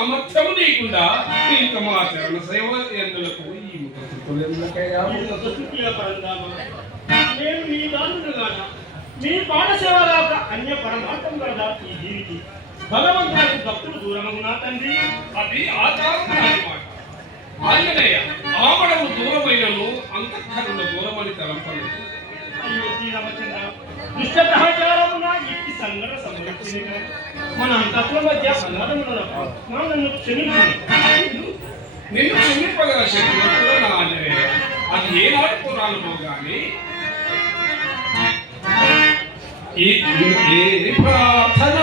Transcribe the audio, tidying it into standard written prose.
సామర్థ్యము నీకుండా ఇంకా మా చరణ సేవ ఎందులకు ఈ ముఖస్థుతులు ఎందుకయ్యా? నేను నీ దాసుడు కాదా, నీ పాఠసేవ కాక అన్య పరమార్థం కదా ఈ దీనికి భగవంతుడికి భక్తులు దూరమగునా తండ్రి? అది ఆచారం మాట. ఆంజనేయ ఆమడము దూరమైనను అంతఃకరణ దూరమని తలంపలేదు. అయ్యో శ్రీరామచంద్ర, దుష్ట గ్రహచారమున ఎట్టి సంగర సంరక్షణ మన అంతత్వ మధ్య అనాథములకు నన్ను క్షమించు. నిన్ను క్షమింపగల శక్తి కూడా నా ఆంజనేయ. అది ఏనాడు పురాణమో గాని ఈ ప్రార్థన